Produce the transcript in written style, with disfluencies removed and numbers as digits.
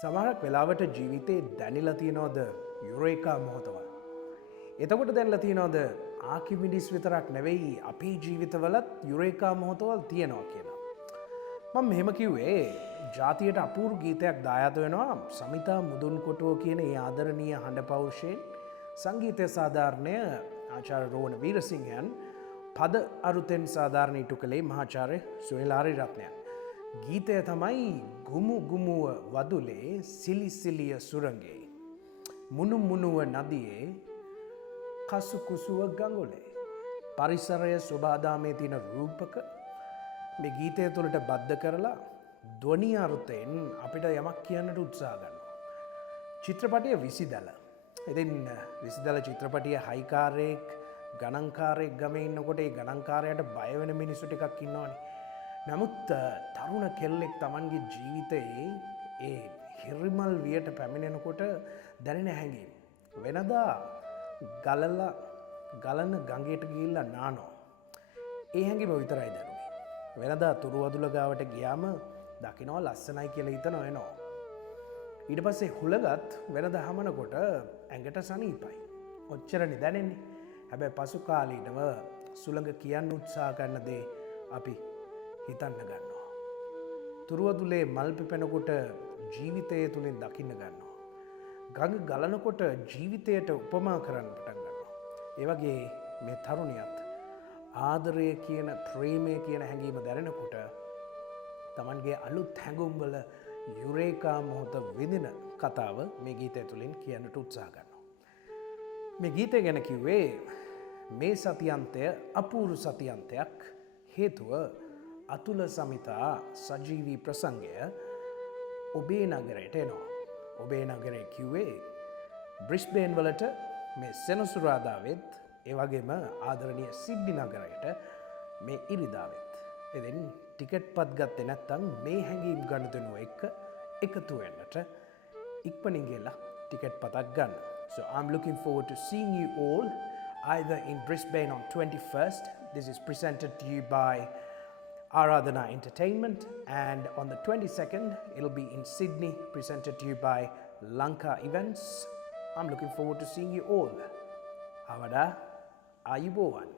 සමහරක් වෙලාවට ජීවිතේ දැනිලා තියනවද යුරේකා මොහොතවල්. එතකොට දැනලා තියනවද ආකිමිඩිස් විතරක් නෙවෙයි අපේ ජීවිතවලත් යුරේකා මොහොතවල් තියෙනවා කියලා. මම මෙහෙම කිව්වේ ජාතියට අපූර්ව ගීතයක් දායාද වෙනවා සමිතා මුදුන්කොටුව කියන ඒ ආදරණීය හඬ පෞරුෂයෙන් සංගීතය සාධාරණය ආචාර්ය රෝහණ වීරසිංහයන් පද අරුතෙන් සාධාරණ ඉටු කළේ මහාචාර්ය සුනිල් ආරියරත්නයන්. ගීතය තමයි ගුමු ගුමුව වදුලේ සිලිසිලිය සුරංගේ මුණු මුණුව නදියේ කසුකුසුව ගඟුලේ පරිසරය සුභාදාමේ තියෙන රූපක මේ ගීතය තුළට බද්ධ කරලා ධ්වනි අර්ථයෙන් අපිට යමක් කියන්නට උත්සාහ ගන්නවා. චිත්‍රපටය විසිදැල. ඉතින් විසිදැල චිත්‍රපටිය හයිකාරයෙක් ගණන්කාරයෙක් ගමේ ඉන්නකොට ඒ ගණන්කාරයට බය වෙන මිනිස්සු ටිකක් ඉන්නවනේ. නමුත් තරුණ කෙල්ලෙක් Tamanගේ ජීවිතයේ ඒ හිරිමල් වියට පැමිණෙනකොට දැනෙන හැඟීම්. වෙනදා ගලලා ගලන ගඟයට ගිහිල්ලා නානවා. ඒ හැඟීම විතරයි දැනුනේ. වෙනදා තුරුවදුල ගාවට ගියාම දකින්නවා ලස්සනයි කියලා හිතනවා එනවා. ඊට පස්සේ හුලගත් වෙනදා හමනකොට ඇඟට සනීපයි. ඔච්චරනේ දැනෙන්නේ. හැබැයි පසු කාලීනව සුළඟ කියන්න උත්සාහ කරන දේ අපි හිතන්න ගන්නවා. තුරුවදුලේ මල් පිපෙනකොට ජීවිතය තුලින් දකින්න ගන්නවා. ගඟ ගලනකොට ජීවිතයට උපමා කරන්න පටන් ගන්නවා. ඒ වගේ මේ තරුණියත් ආදරය කියන ප්‍රේමය කියන හැඟීම දැනෙනකොට Tamanගේ අලුත් හැඟුම්වල යුරේකා මොහොත විඳින කතාව මේ ගීතය තුලින් කියන්නට උත්සාහ කරනවා. මේ ගීතය ගැන කිව්වේ මේ සතියන්තය අපූර්ව සතියන්තයක් හේතුව අතුල සමිතා සජීවී ප්‍රසංගය ඔබේ නගරයට එනවා. ඔබේ නගරය කිව්වේ බ්‍රිස්බේන් වලට මේ සෙනසුරාදාවෙත් ඒ වගේම ආදරණීය සිඩ්නි නගරයට මේ ඉරිදාවෙත්. ඉතින් ටිකට් පත් ගත්තේ නැත්නම් මේ හැංගීම් ගනුදෙනුව එක්ක එකතු වෙන්නට ඉක්මනින් ගිහලා ටිකට් පතක් ගන්න. So I'm looking forward to seeing you all either in Brisbane on 21st. This is presented to you by Aradhana Entertainment, and on the 22nd it'll be in Sydney, presented to you by Lanka Events. I'm looking forward to seeing you all. Avada Ayubowan.